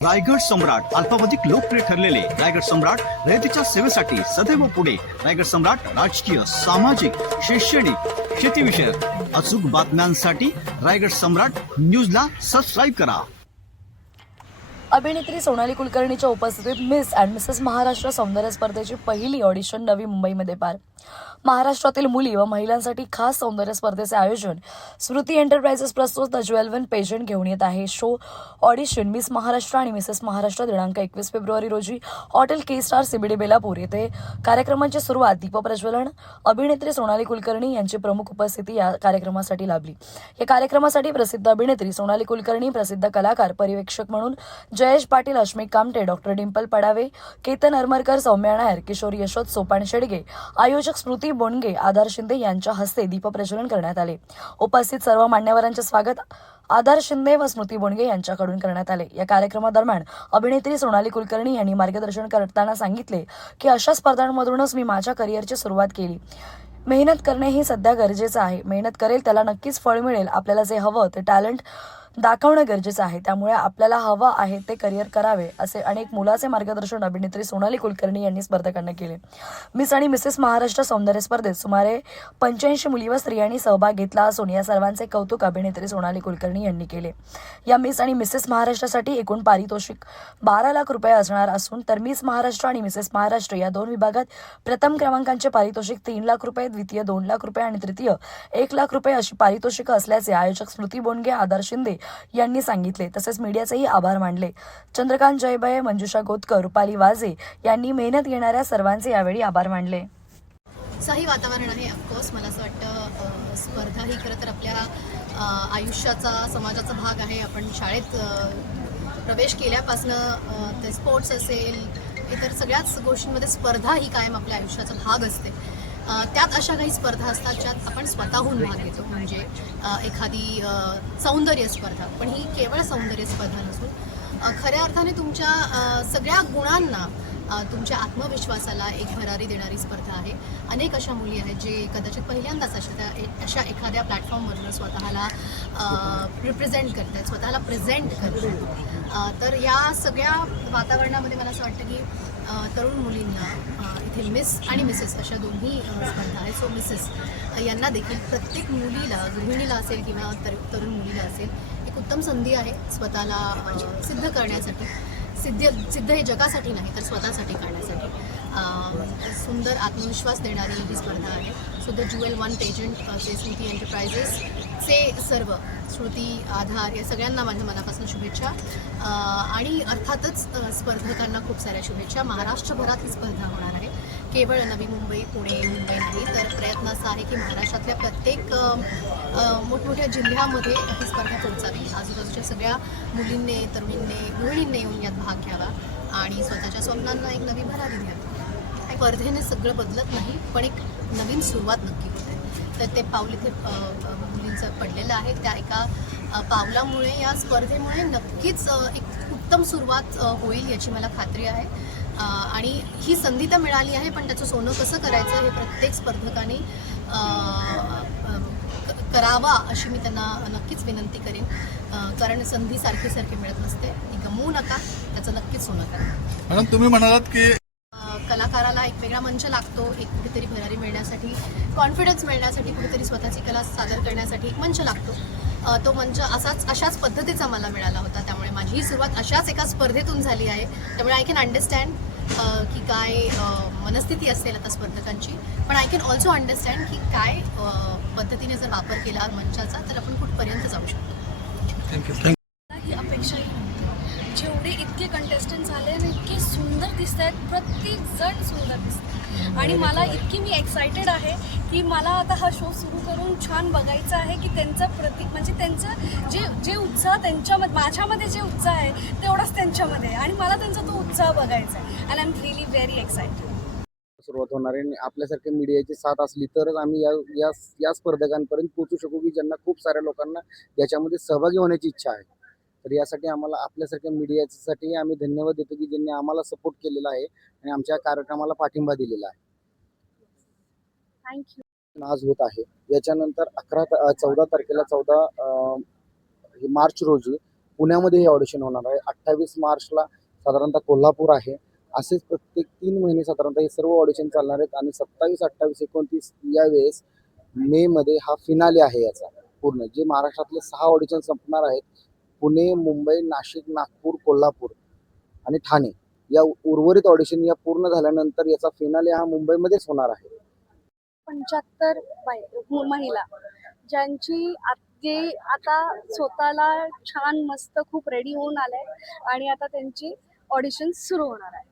रायगड सम्राट अल्पावधीत लोकप्रिय ठरलेले रायगड सम्राट रयतेच्या सेवेसाठी सदैव पुढे. रायगड सम्राट राजकीय, सामाजिक, शैक्षणिक, शेतीविषयक अचूक बातम्यांसाठी रायगड सम्राट न्यूजला सबस्क्राईब करा. अभिनेत्री सोनाली कुलकर्णीच्या उपस्थितीत मिस अँड मिसेस महाराष्ट्र सौंदर्य स्पर्धेची पहिली ऑडिशन नवी मुंबईमध्ये पार. महाराष्ट्रातील मुली व महिलांसाठी खास सौंदर्य स्पर्धेचे आयोजन स्मृती एंटरप्राइजेस प्रस्तुत द ज्वेल पेजंट घेऊन येत आहे. शो ऑडिशन मिस महाराष्ट्र आणि मिसेस महाराष्ट्र दिनांक 21 फेब्रुवारी रोजी हॉटेल के स्टार CBD बेलापूर येथे कार्यक्रमाची सुरुवात दीपप्रज्वलन अभिनेत्री सोनाली कुलकर्णी यांची प्रमुख उपस्थिती या कार्यक्रमासाठी लाभली. या कार्यक्रमासाठी प्रसिद्ध अभिनेत्री सोनाली कुलकर्णी, प्रसिद्ध कलाकार, पर्यवेक्षक म्हणून जयेश पाटील, अश्मिक कामटे, डॉक्टर डिंपल पडावे, केतन अरमरकर, सौम्या नायर, किशोर यशोद, सोपान शेडगे, आयोजक स्मृती बोंडगे, आधार शिंदे यांच्या हस्ते दीपप्रज्वलन करण्यात आले. उपस्थित सर्व मान्यवरांचे स्वागत आधार शिंदे व स्मृती बोंडगे यांच्याकडून करण्यात आले. या कार्यक्रमादरम्यान अभिनेत्री सोनाली कुलकर्णी यांनी मार्गदर्शन करताना सांगितले की अशा स्पर्धांमधूनच मी माझ्या करिअरची सुरुवात केली. मेहनत करणे ही सध्या गरजेचं आहे. मेहनत करेल त्याला नक्कीच फळ मिळेल. आपल्याला जे हवं ते टॅलेंट दाखवणं गरजेचं आहे. त्यामुळे आपल्याला हवं आहे ते करिअर करावे असे अनेक मुलाचे मार्गदर्शन अभिनेत्री सोनाली कुलकर्णी यांनी स्पर्धकांना केले. मिस आणि मिसेस महाराष्ट्र सौंदर्य स्पर्धेत सुमारे 85 मुली व स्त्रियांनी सहभाग घेतला असून या सर्वांचे कौतुक अभिनेत्री सोनाली कुलकर्णी यांनी केले. या मिस आणि मिसेस महाराष्ट्रासाठी एकूण पारितोषिक 12 लाख रुपये असणार असून तर मिस महाराष्ट्र आणि मिसेस महाराष्ट्र या दोन विभागात प्रथम क्रमांकांचे पारितोषिक 3 लाख रुपये, द्वितीय 2 लाख रुपये आणि तृतीय 1 लाख रुपये अशी पारितोषिकं असल्याचे आयोजक स्मृती बोंडगे, आधार शिंदे यांनी सांगितले. तसेच मीडियाचेही आभार मानले. चंद्रकांत जयबये, मंजुषा गोतकर, रुपाली वाजे यांनी मेहनत घेणाऱ्या सर्वांचे यावेळी आभार मानले. उत्साही वातावरण आहे. ऑफकोर्स मला असं वाटतं स्पर्धा ही खरं तर आपल्या आयुष्याचा, समाजाचा भाग आहे. आपण शाळेत प्रवेश केल्यापासनं ते स्पोर्ट्स असेल, इतर सगळ्याच गोष्टींमध्ये स्पर्धा ही कायम आपल्या आयुष्याचा भाग असते. त्यात अशा काही स्पर्धा असतात ज्यात आपण स्वतःहून भाग घेतो. म्हणजे एखादी सौंदर्य स्पर्धा, पण ही केवळ सौंदर्य स्पर्धा नसून खऱ्या अर्थाने तुमच्या सगळ्या गुणांना, तुमच्या आत्मविश्वासाला एक भरारी देणारी स्पर्धा आहे. अनेक अशा मुली आहेत जे कदाचित पहिल्यांदाच अशा एखाद्या प्लॅटफॉर्मवरून स्वतःला रिप्रेझेंट करत आहेत, स्वतःला प्रेझेंट करत आहेत. तर या सगळ्या वातावरणामध्ये मला असं वाटतं की तरुण मुलींना इथे मिस आणि मिसेस अशा दोन्ही स्पर्धा आहेत. सो मिसेस यांना देखील प्रत्येक मुलीला, गृहिणीला असेल किंवा तरुण मुलीला असेल, एक उत्तम संधी आहे स्वतःला सिद्ध करण्यासाठी. सिद्ध हे जगासाठी नाही तर स्वतःसाठी करण्यासाठी. सुंदर आत्मविश्वास देणारी ही स्पर्धा आहे. सो द ज्वेल पेजंट चे स्मृती एंटरप्राइजेसचे सर्व श्रुती, आधार या सगळ्यांना माझ्या मनापासून शुभेच्छा. आणि अर्थातच स्पर्धकांना खूप साऱ्या शुभेच्छा. महाराष्ट्रभरात ही स्पर्धा होणार आहे. केवळ नवी मुंबई, पुणे, मुंबई नाही, तर प्रयत्न असा आहे की महाराष्ट्रातल्या प्रत्येक मोठमोठ्या जिल्ह्यामध्ये ही स्पर्धा पोहोचावी. आजूबाजूच्या सगळ्या मुलींनी, तरुणींनी, गृहिणींनी येऊन यात भाग घ्यावा आणि स्वतःच्या स्वप्नांना एक नवी भरारी द्यावी. स्पर्धेने सगळं बदलत नाही, पण एक नवीन सुरुवात नक्की होते. तर ते पाऊल इथे मुलींचं पडलेलं आहे. त्या एका पावलामुळे, या स्पर्धेमुळे नक्कीच एक उत्तम सुरुवात होईल याची मला खात्री आहे. आणि ही संधी तर मिळाली आहे, पण त्याचं सोनं कसं करायचं हे प्रत्येक स्पर्धकाने करावा अशी मी त्यांना नक्कीच विनंती करेन. कारण संधी सारखी मिळत नसते. ती गमवू नका, त्याचं नक्कीच सोनं करा. मॅडम, तुम्ही म्हणालात की कलाकाराला एक वेगळा मंच लागतो, एक कुठेतरी भरारी मिळण्यासाठी, कॉन्फिडन्स मिळण्यासाठी, कुठेतरी स्वतःची कला सादर करण्यासाठी एक मंच लागतो. तो मंच अशाच पद्धतीचा मला मिळाला होता. त्यामुळे माझी ही सुरुवात अशाच एका स्पर्धेतून झाली आहे. त्यामुळे आय कॅन अंडरस्टँड की काय मनस्थिती असेल आता स्पर्धकांची, पण आय कॅन ऑल्सो अंडरस्टँड की काय पद्धतीने जर वापर केला मंचाचा तर आपण कुठपर्यंत जाऊ शकतो. थँक्यू. ही अपेक्षाही नव्हती. जेवढे इतके कंटेस्टंट्स आले आणि इतके सुंदर दिसत आहेत, प्रत्येक जण सुंदर दिसत आणि मला इतकी मी एक्सायटेड आहे की मला आता हा शो सुरू करून छान बघायचं आहे की त्यांचं म्हणजे त्यांचं जे उत्साह त्यांच्यामध्ये, माझ्यामध्ये जे उत्साह आहे तेवढाच त्यांच्यामध्ये आहे आणि मला त्यांचा तो उत्साह बघायचा आहे. And I am really very excited. सुरुवात होणार आहे आणि आपल्यासारख्या मीडियाची साथ असली तरच आम्ही या स्पर्धकांपर्यंत पोहोचू शकू की ज्यांना खूप साऱ्या लोकांना याच्यामध्ये सहभागी होण्याची इच्छा आहे. तर यासाठी आम्हाला, आपल्यासारख्या मीडियासाठी आम्ही धन्यवाद देतो की ज्यांनी आम्हाला सपोर्ट केलेला आहे आणि आमच्या कार्यक्रमाला पाठिंबा दिलेला आहे. थँक्यू. आज होत आहे. याच्यानंतर 14 तारखेला 14 मार्च रोजी पुण्यामध्ये हे ऑडिशन होणार आहे. 28 मार्चला साधारणतः कोल्हापूर आहे. असेच प्रत्येक 3 महिने साधारणतः हे सर्व ऑडिशन चालणार आहेत आणि 27, 28, 29 यावेळेस मेमध्ये हा फिनाले आहे याचा पूर्ण. जे महाराष्ट्रातले 6 ऑडिशन संपणार आहेत. पुणे, मुंबई, नाशिक, नागपूर, कोल्हापूर आणि ठाणे या उर्वरित ऑडिशन या पूर्ण झाल्यानंतर याचा फिनाले हा मुंबईमध्येच होणार आहे. 75 महिला ज्यांची जे आता स्वतःला छान मस्त खूप रेडी होऊन आले आणि आता त्यांची ऑडिशन सुरू होणार आहे.